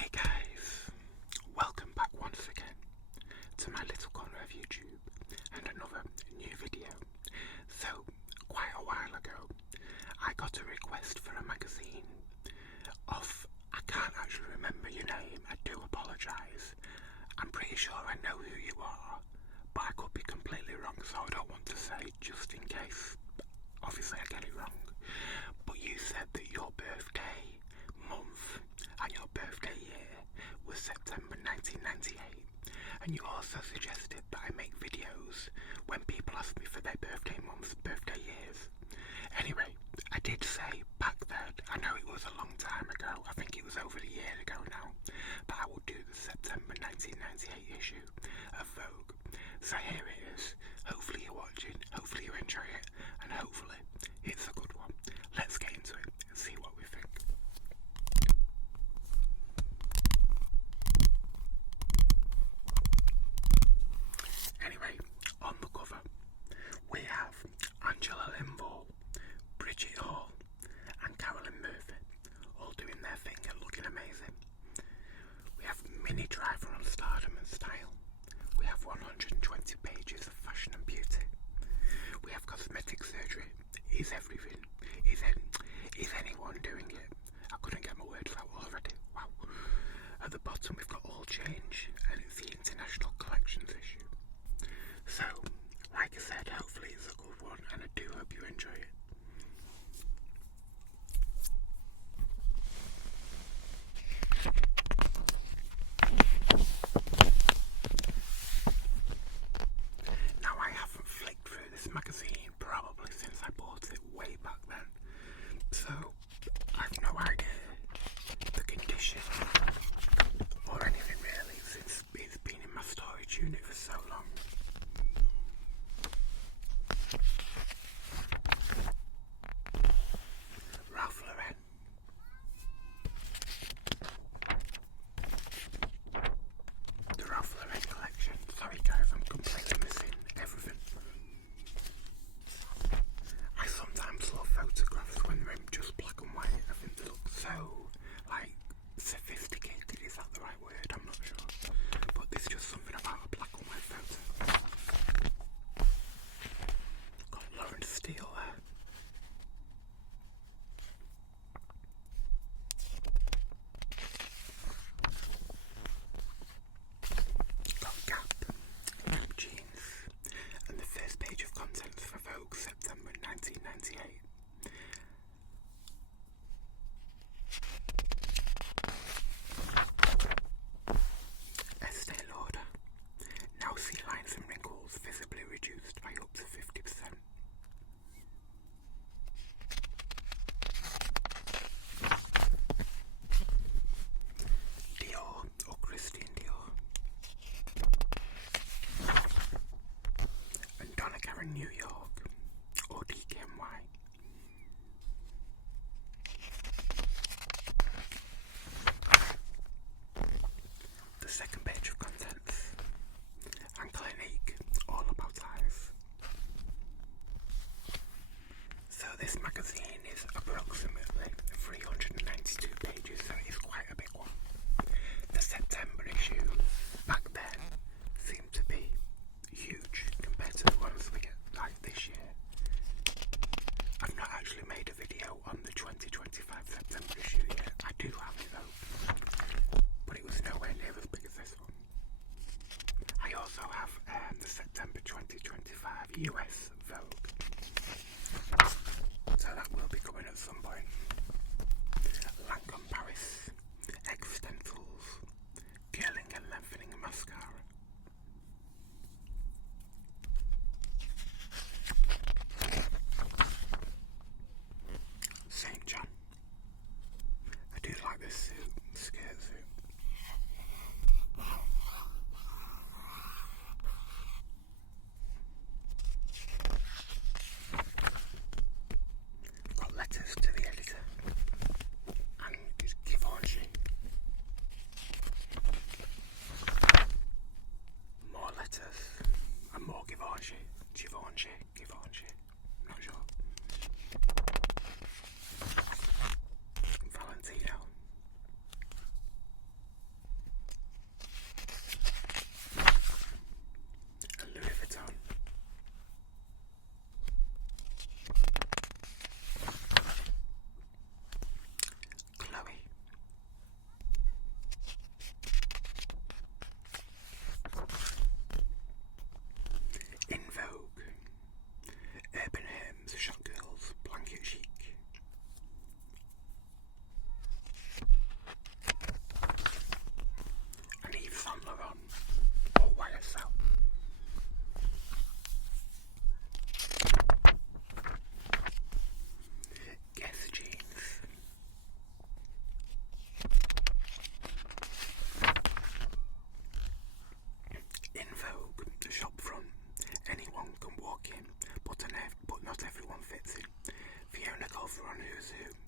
Hey guys, welcome back once again to my little corner of YouTube and another new video. So, quite a while ago, I got a request for a magazine of, I can't actually remember your name, I do apologise. I'm pretty sure I know who you are, but I could be completely wrong, so I don't want to say just in case, obviously I get it wrong. But you said that your birthday month and your birthday year was September 1998, and you also suggested that I make videos when people ask me for their birthday months, birthday years. Anyway, I did say back then, I know it was a long time ago, I think it was over a year ago now, that I would do the September 1998 issue of Vogue. So here it is. Hopefully you're watching, hopefully you enjoy it, and hopefully it's a good one. Let's get into it and see what we think. Anyway, on the cover we have Angela Limbaugh, Bridget Hall and Carolyn Murphy all doing their thing and looking amazing. We have Minnie Driver on stardom and style. We have 120 pages of fashion and beauty. We have cosmetic surgery. Is everything? Is anyone doing it? I couldn't get my words out already. Wow. At the bottom we've got All Change, and it's the International Collections issue. So, like I said, hopefully it's a good one, and I do hope you enjoy it. Now, I haven't flicked through this magazine probably since I bought it way back then, so I've no idea the condition or anything really, since it's been in my storage unit for so long. Ralph Lauren. The Ralph Lauren collection. Sorry guys, I'm completely missing everything. I sometimes love photographs when they're in just black and white. I think they look so, like, sophisticated. Is that the right word? I'm not sure. But there's just something about a black and white photo. Got Lawrence Steele there. Got Gap jeans, and the first page of contents for Vogue, September 1998. Estee Lauder. Now see lines and wrinkles visibly reduced by up to 50%. Dior or Christian Dior. And Donna Karan New York or DKNY. The second page of contents. And Clinique, all about eyes. So this magazine is approximately 392 pages, so it's quite a big one. The September issue back then seemed to be huge compared to the ones we get like this year. I've not actually made a video on the 2025 September issue yet. I do have it though, but it was nowhere near as big as this one. I also have the September 2025 US Vogue, so that will be coming at some point. Lancome Paris, Extensals, Curling and Lengthening Mascara. St. John. I do like this suit, skirt suit.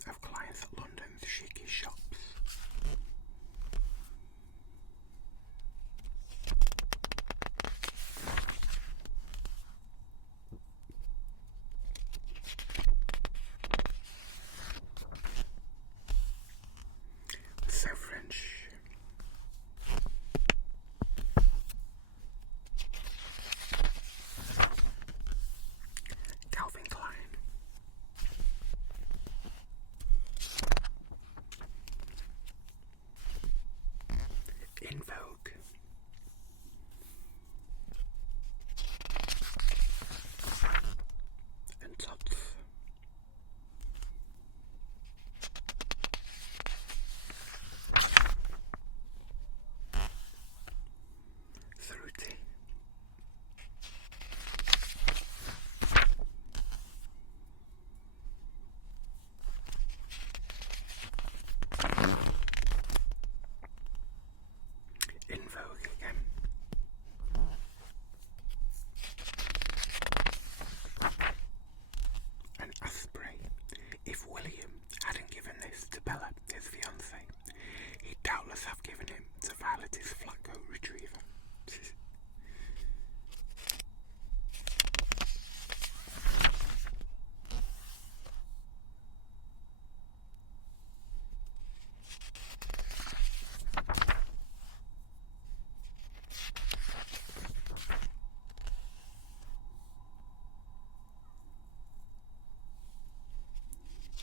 of clients at London's chicest shops. So French. Calvin Klein. In Vogue. And Tops. Cerruti. In Vogue again. An osprey. If William hadn't given this to Bella, his fiancée, he'd doubtless have given him to Violet, his flat coat retriever.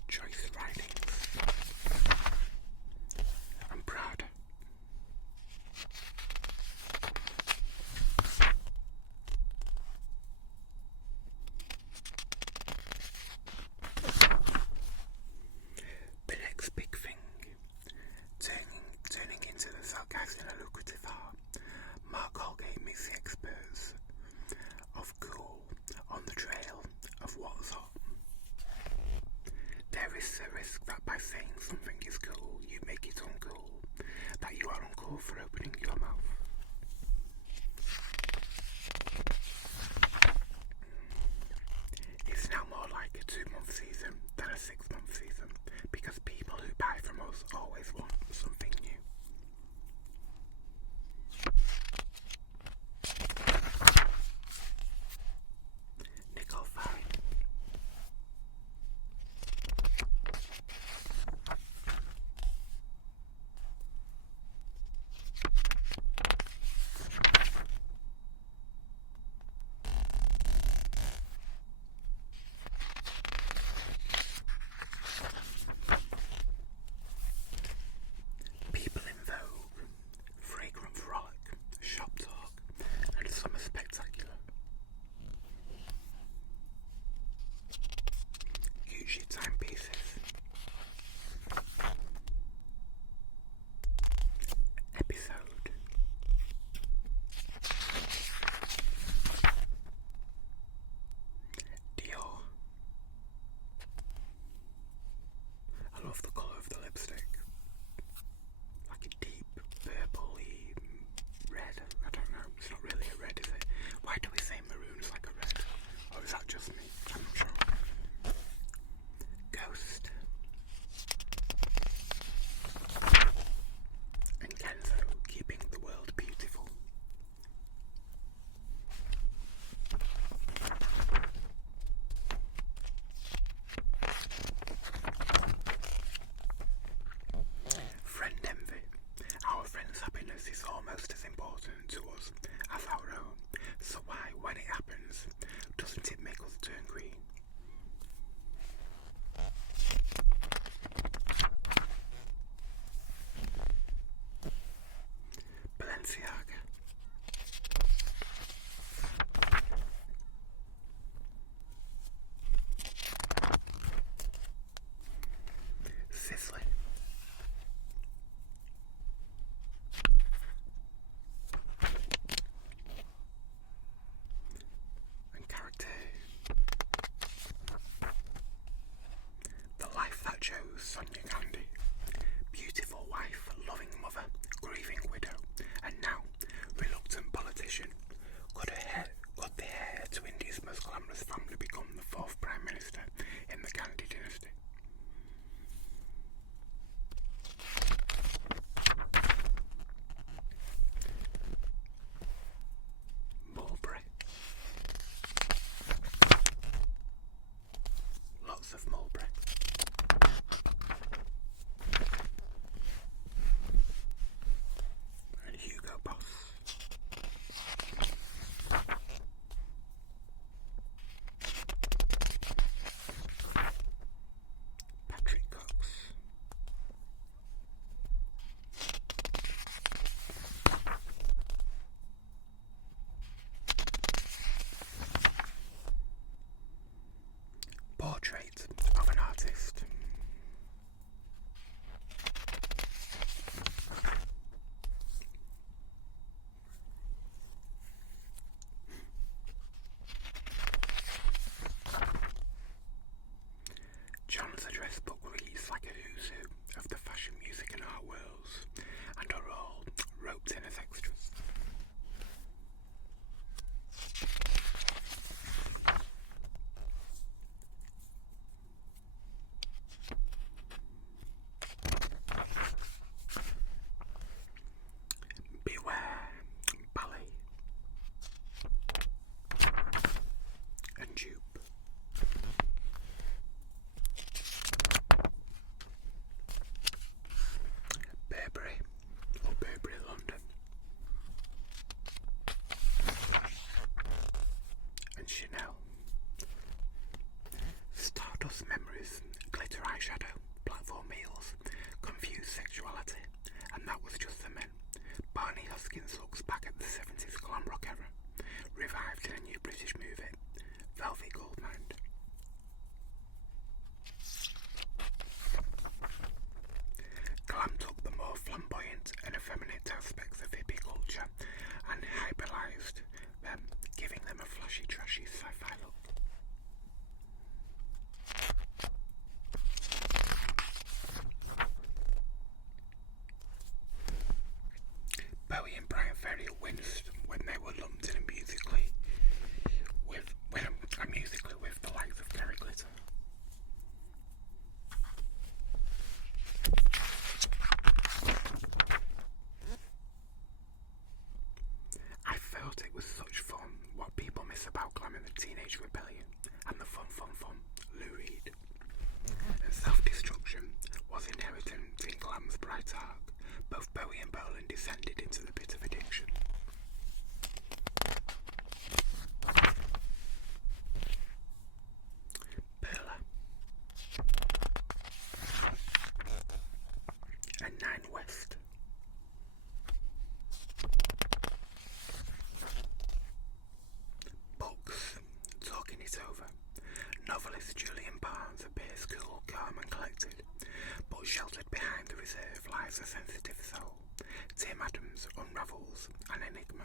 Choice writings. I'm proud. The next big thing, turning into the zeitgeist in a lucrative art. Mark Holgate meets the experts of cool on the trail of what's hot. There is a risk that by saying something is cool, you make it uncool, that you are uncool for opening your mouth. It's now more like a 2-month season than a 6-month season, because people who buy from us always want something new. Nickel Fine. portrait of an artist. John's address book reads like a who's who of the fashion, music and art worlds, and are all roped in as extras. Beware, ballet, and dupe. Burberry, or Burberry London, and Chanel. Stardust memories, glitter eyeshadow, platform heels, confused sexuality, and that was just the men. Barney Hoskins looks back at the 70s glam rock era, revived in a new British movie, Velvet Goldmine. Glam took the more flamboyant and effeminate aspects of hippie culture and hyperlised them, giving them a flashy, trashy sci-fi look. Bowie and Brian Ferry winced when they were lumped in musically with the likes of Gary Glitter. I felt it was such fun, what people miss about glam and the Teenage Rebellion, and the fun, Lou Reed. And self-destruction was inherent in glam's bright arc. Both Bowie and Bolan descended into the pit of addiction. Perla and Nine West. Books, talking it over. Novelist Julian Barnes appears cool, calm and collected, but sheltered behind the reserve lies a sensitive soul. Tim Adams unravels an enigma.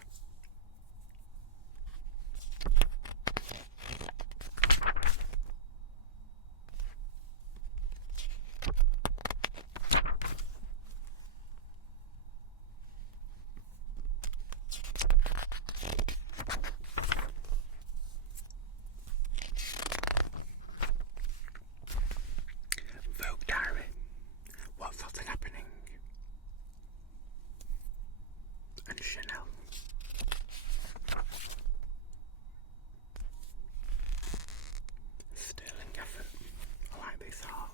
Vogue Diary, What's Hot and Happening, and Chanel. Sterling effort, I like this art.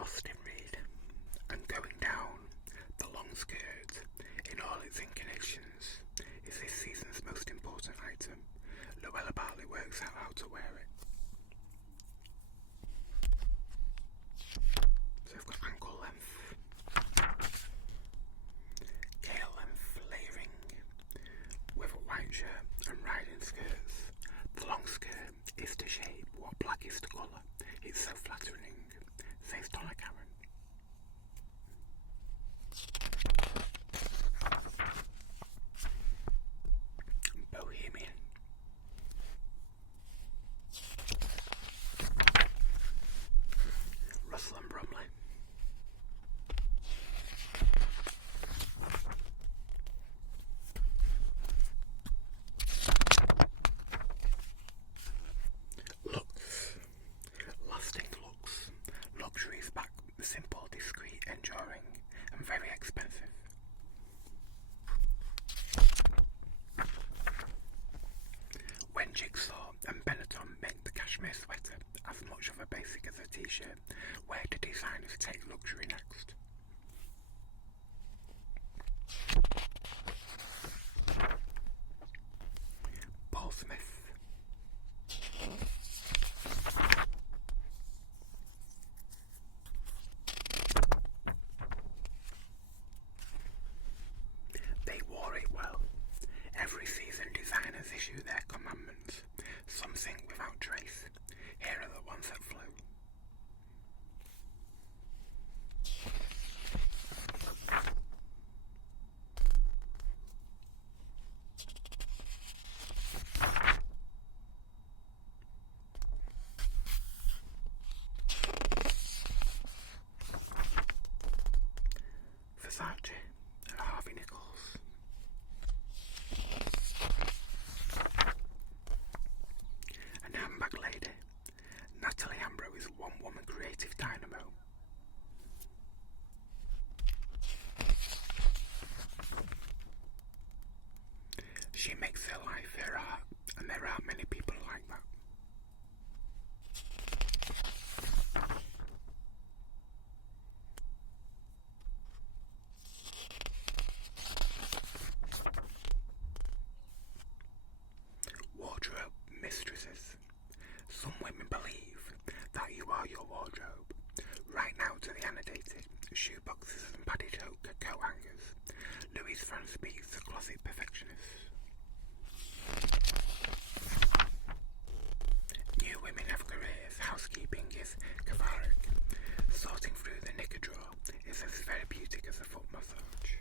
Austin Reed, and going down, the long skirt, in all its incarnations, is this season's most important item. Luella Bartley works out how to wear it. So we've got ankle length, kale length layering, with a white shirt and riding skirts. The long skirt is to shape what black is to colour. It's so flattering, says Donna Karen. Bohemian. Russell and Bromley. Looks. Lasting looks. Luxury is back. Simple, discreet, enduring, and very expensive. When Jigsaw and Benetton make the cashmere sweater as much of a basic as a t-shirt, where do designers take luxury next? Paulson tangles. An handbag lady. Natalie Ambrose is one-woman creative dynamo. She makes her life her art, and there aren't many people like that. Wardrobe mistresses. Some women believe that you are your wardrobe. Right now to the annotated shoe boxes and padded coat hangers. Louise France beats the closet perfectionist. New women have careers. Housekeeping is cathartic. Sorting through the knicker drawer is as therapeutic as a foot massage.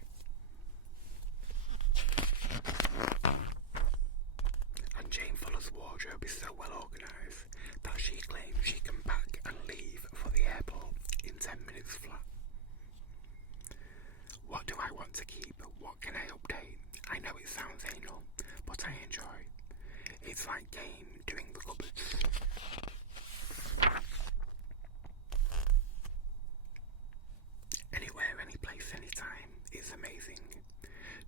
And Jane Fuller's wardrobe is so well organised that she claims she can pack and leave for the airport in 10 minutes flat. What do I want to keep? What can I update? I know it sounds anal, but I enjoy. It's like game doing the cupboards. Anywhere, anyplace, anytime. It's amazing.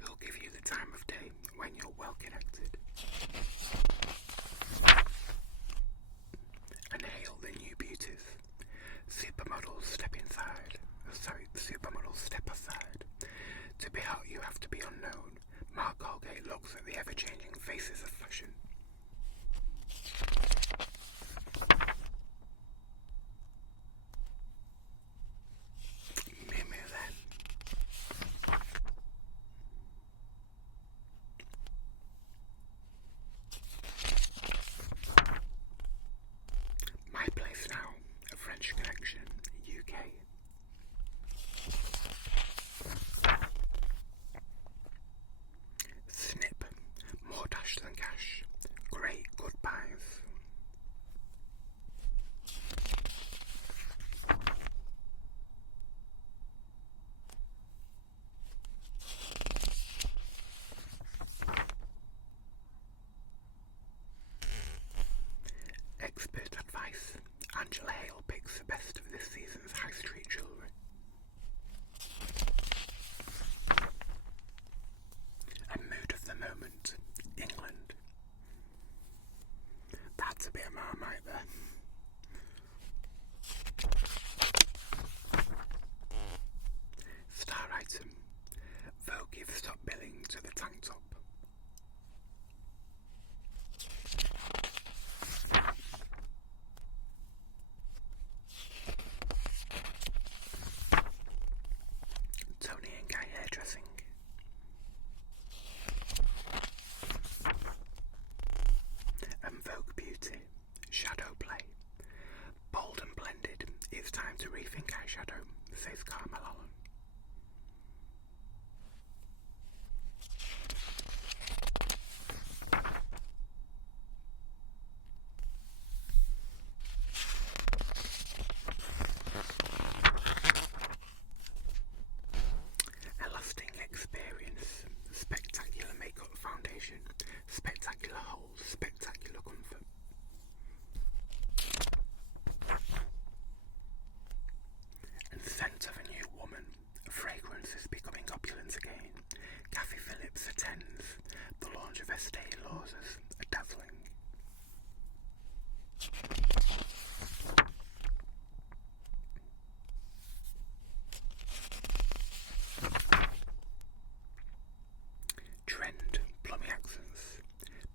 It'll give you the time of day when you're well connected. And hail the new beauties. Supermodels step aside. To be hot, you have to be unknown. Mark Colgate looks at the ever-changing faces of fashion. Mew then. My Place Now, a French Connection, UK. Snip, more dash than cash. Great goodbyes. Expert advice. Angela Hale picks the best of this season's high street jewellery. A mood of the moment. England. That's a bit of Marmite there. Star item. Vogue gives stop billing to the tank top. Tony and Guy hairdressing. And Vogue Beauty. Shadow play. Bold and blended. It's time to rethink eyeshadow, says Carmel Allen. A lasting experience. Spectacular makeup foundation. Spectacular holds. Spectacular comfort. And scent of a new woman. Fragrance is becoming opulent again. Kathy Phillips attends. The launch of Estee Lauder's dazzling. Trend, plummy accents.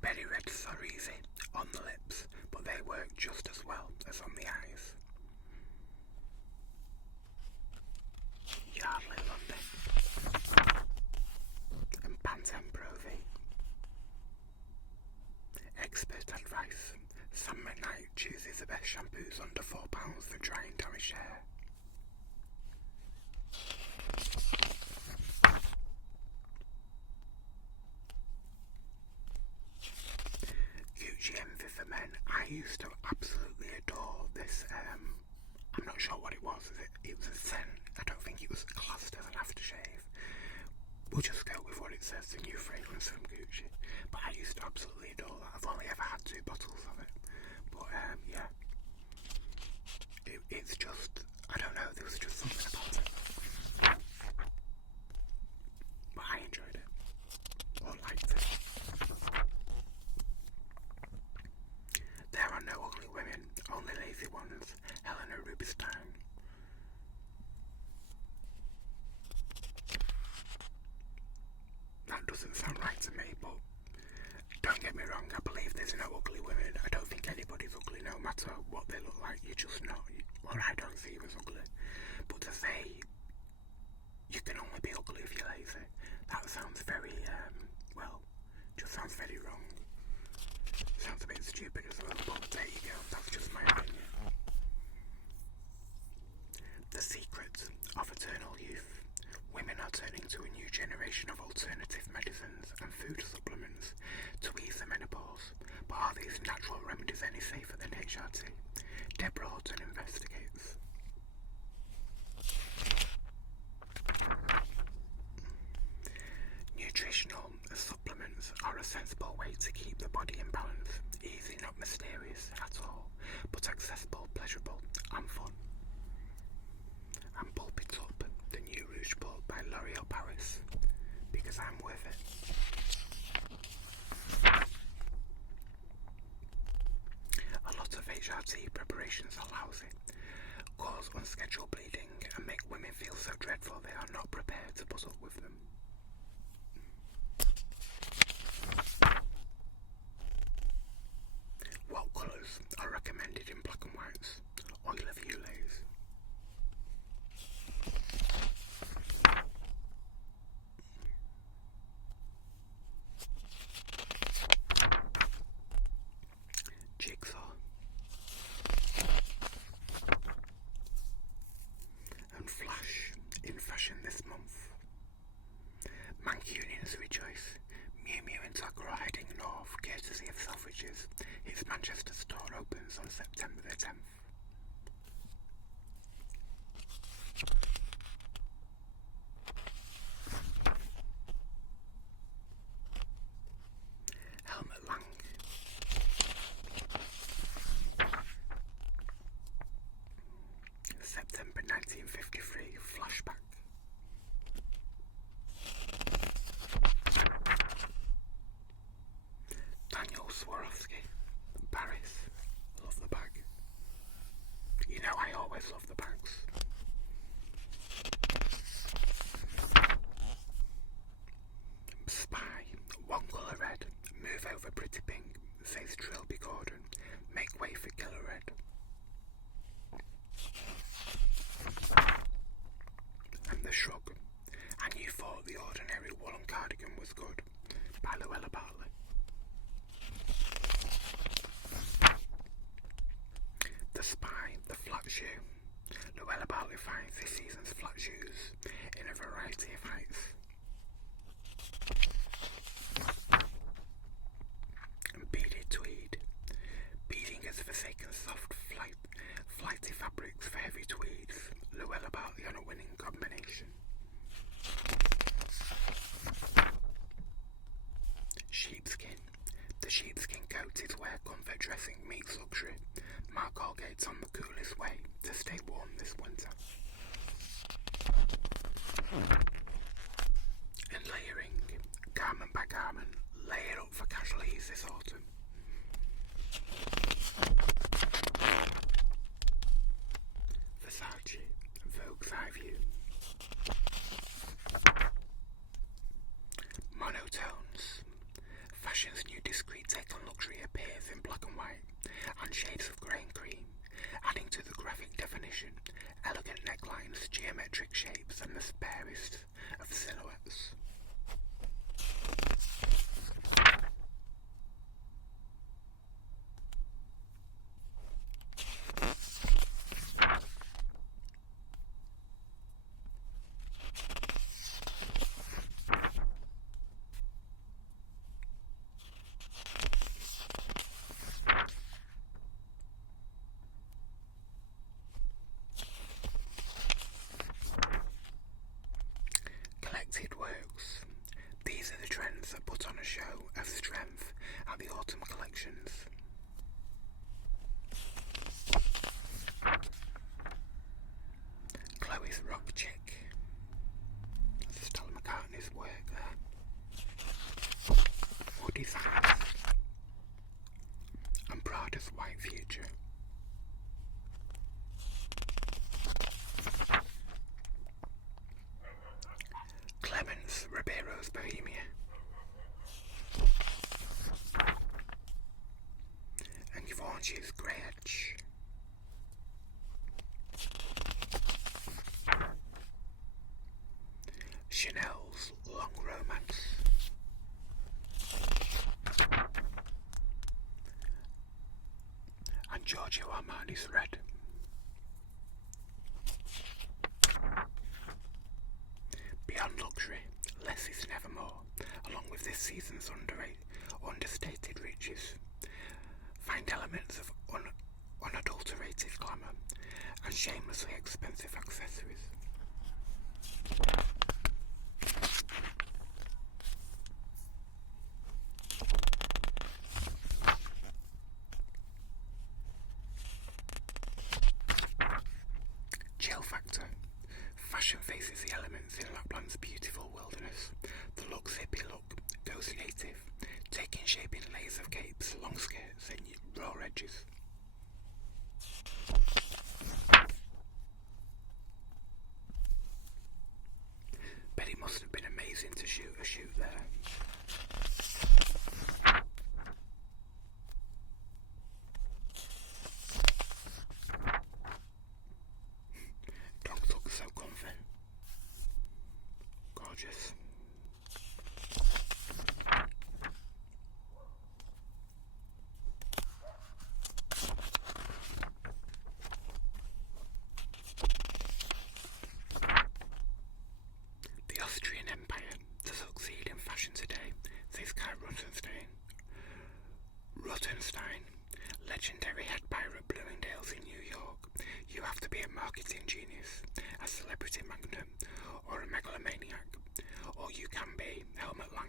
Berry red are easy on the lips, but they work just as well as on the eyes. Yardley London. And Pantene Prove. Expert advice. Sam McKnight chooses the best shampoos under £4 for drying damaged hair. Gucci envy for men. I used to absolutely adore this. I'm not sure what it was. It was a scent. I don't think it was classed as an aftershave. we'll just go with what it says, the new fragrance from Gucci. But I used to absolutely adore that. I've only ever had 2 bottles of it. But yeah, it's just, I don't know, there was just something about it. But I enjoyed it, or liked it. There are no ugly women, only lazy ones. Helena Rubinstein. That doesn't sound right to me, but don't get me wrong, I believe there's no ugly women. I don't think anybody's ugly, no matter what they look like. You're just not, or I don't see you as ugly. But to say you can only be ugly if you're lazy, that sounds very, just sounds very wrong. Sounds a bit stupid as well, but there you go, that's just my opinion. The secret of eternal youth. Women are turning to a new generation of alternative medicines and food supplements to ease the menopause. But are these natural remedies any safer than HRT? Deborah Horton investigates. Nutritional supplements are a sensible way to keep the body in balance. Easy, not mysterious at all, but accessible, pleasurable, and fun. And Pulp It Up, the new Rouge Pulp by L'Oreal Paris, because I'm worth it. A lot of HRT preparations are lousy, cause unscheduled bleeding, and make women feel so dreadful they are not prepared to put up with them. What colours are recommended in black and whites? Oil of Ulysses. Jigsaw. And Flash in fashion this month. Mancunians rejoice. Miu Miu and Tucker are heading north, courtesy of Selfridges. Its Manchester store opens on September the 10th. Helmut Lang. September 1953, flashback. Daniel Swarovski, Paris. Love the bag. You know I always love the bags. Spy, one colour red, move over pretty pink, says Trilby Gordon, make way for killer red. And The Shrug, and you thought the ordinary woolen cardigan was good, by Luella Bartley. The Spy, the flat shoe. Luella Bartley finds this season's flat shoes in a variety of heights. And Beaded Tweed. Beading has forsaken soft, flighty fabrics for heavy tweeds. Luella Bartley on a winning combination. Sheepskin. The sheepskin coat is where comfort dressing meets luxury. Mark Holgate's on the coolest way to stay warm this winter. And layering, garment by garment, layer up for casual ease this autumn. Versace, Vogue's Eye View. Monotones. Fashion's new discreet take on luxury appears in black and white and shades of grey and cream, adding to the graphic definition, elegant necklines, geometric shapes, and the sparest of silhouettes. modest white future. Clemens Ribeiro's Bohemia. And Givenchy's Grey Edge. Chanel's Long Romance. And Giorgio Armani's Red. Beyond luxury, less is never more, along with this season's understated riches. Find elements of unadulterated glamour and shamelessly expensive accessories. Chill factor. Fashion faces the elements in Lapland's beautiful wilderness. The luxe hippie look goes native, taking shape in layers of capes, long skirts and raw edges. Bet it must have been amazing to shoot a shoot there. Dogs look so comfy. Gorgeous. The Austrian Empire, to succeed in fashion today, says Kai Rottenstein, legendary head pirate Bloomingdale's in New York. You have to be a marketing genius, a celebrity magnate, or a megalomaniac, or you can be Helmut Lang.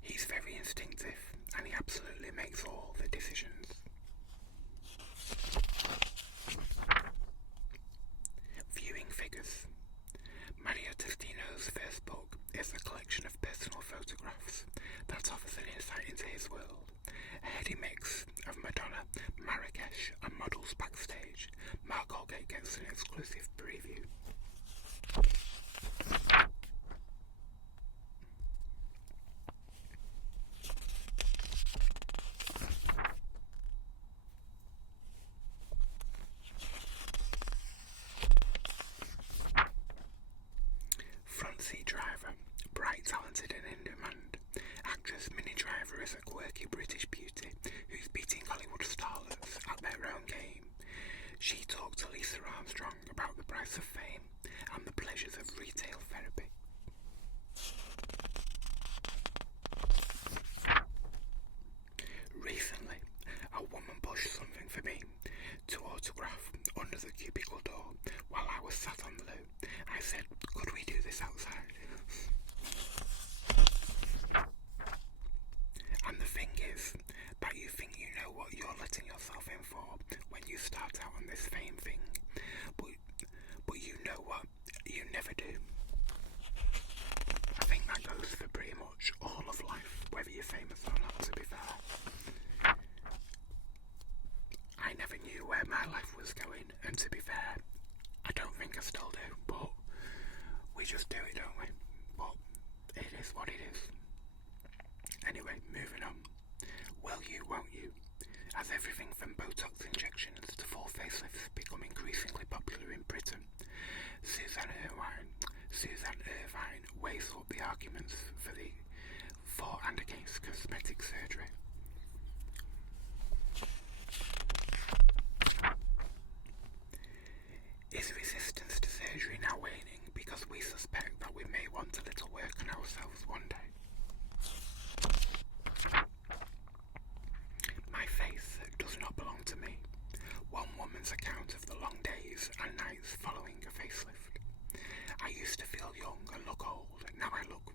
He's very instinctive, and he absolutely makes all the decisions. Viewing figures. Mario Testino's first book is a collection of personal photographs that offers an insight into his world. A heady mix of Madonna, Marrakesh and models backstage. Mark Holgate gets an exclusive preview. Front seat driver, bright, talented and in demand. Actress Minnie Driver is a quirky British beauty who's beating Hollywood starlets at their own game. She talked to Lisa Armstrong about the price of fame and the pleasures of retail therapy. Recently, a woman pushed something for me to autograph under the cubicle door while I was sat on the loo. I said, could we do this outside? And the thing is that you think you know what you're letting yourself in for when you start out on this fame thing, but you know what you never do. I think that goes for pretty much all of life, whether you're famous or not, to be fair. I never knew where my life was going, and to be fair, I don't think I still do, but we just do it, don't we? But it is what it is. Anyway, moving on. Will you, won't you? As everything from Botox injections to full facelifts become increasingly popular in Britain, Suzanne Irvine weighs up the arguments for and against cosmetic surgery. Is resistance to surgery now waning because we suspect that we may want a little work on ourselves one day? My face does not belong to me. One woman's account of the long days and nights following a facelift. I used to feel young and look old. Now I look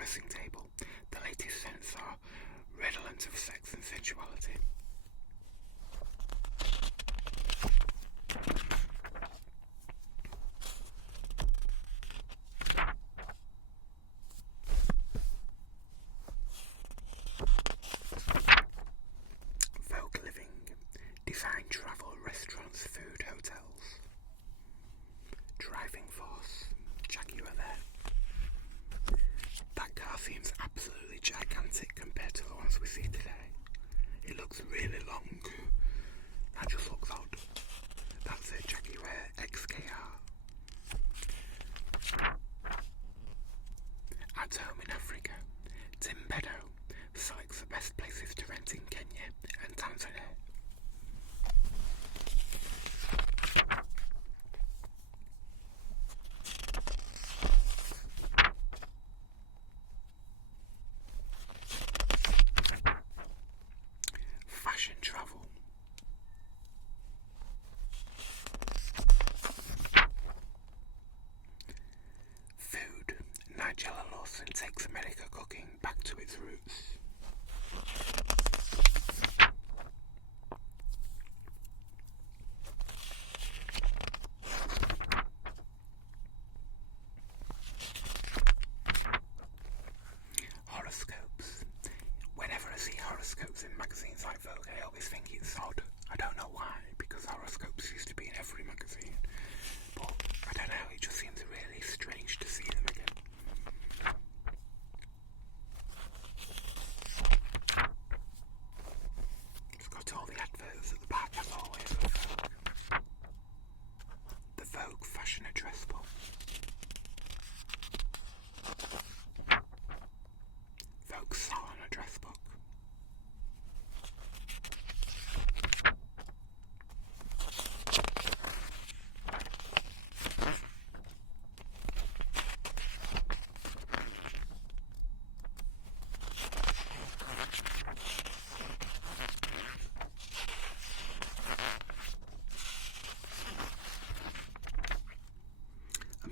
dressing table. The latest scents are redolent of sex and sensuality. Vogue living. Design, travel, restaurants, food, hotels. Driving force. Jaguar there. That car seems absolutely gigantic compared to the ones we see today. It looks really long. That just looks odd. That's a Jaguar XKR. At home in Africa, Tim Beddoe selects the best places to rent in Kenya and Tanzania. Fashion travel. Food. Nigella Lawson takes America cooking back to its roots. Horoscopes. Whenever I see horoscopes in magazines like Vogue, I always think it's odd. I don't know why, because horoscopes used to be in every magazine. But I don't know, it just seems really strange to see them again. It's got all the adverts at the back, as always, with Vogue. The Vogue Fashion Address Book. Vogue Salon Address Book.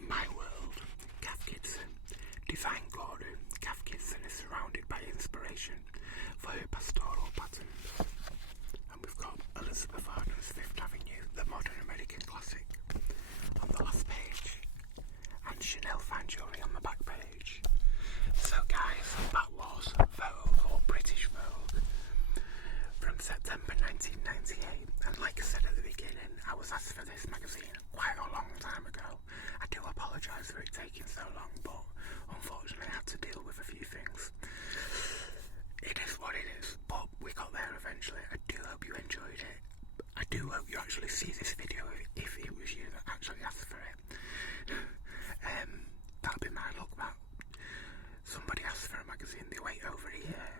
My World, Kath Gibson. Design guru, Kath Gibson is surrounded by inspiration for her pastoral patterns. And we've got Elizabeth Arden's Fifth Avenue, the modern American classic, on the last page, and Chanel fine jewellery on the back page. So guys, that was Vogue, or British Vogue, from September 1998. And like I said at the beginning, I was asked for this magazine quite a long time ago. I do apologise for it taking so long, but unfortunately I had to deal with a few things. It is what it is, but we got there eventually. I do hope you enjoyed it. I do hope you actually see this video if it was you that actually asked for it. That'll be my luck, that somebody asks for a magazine, they wait over a year,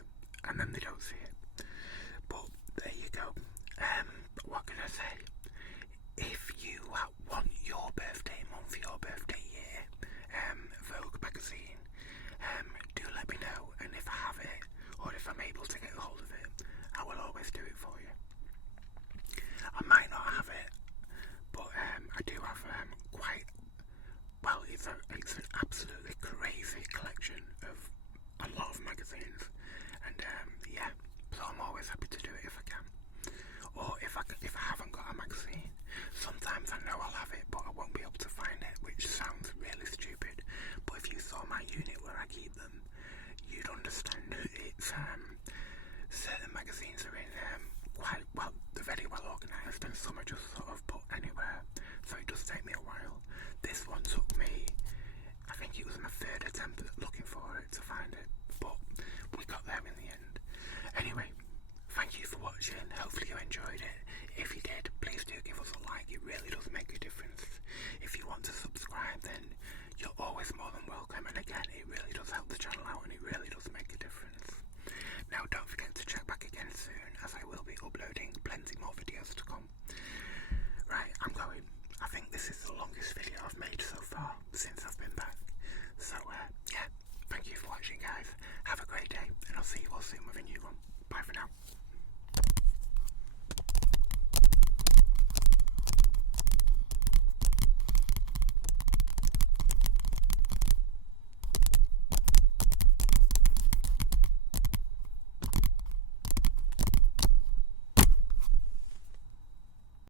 and then they don't see it. But there you go. What can I say? If you want your birthday month, your birthday year, Vogue magazine, do let me know, and if I have it, or if I'm able to get hold of it, I will always do it for you. I might not have it, but I do have quite, well, it's an absolutely crazy collection of a lot of magazines, and yeah, so I'm always happy to do it if I can. Or if I haven't got a magazine, sometimes I know I'll have it, but I won't be able to find it, which sounds really stupid. But if you saw my unit where I keep them, you'd understand. It's certain magazines are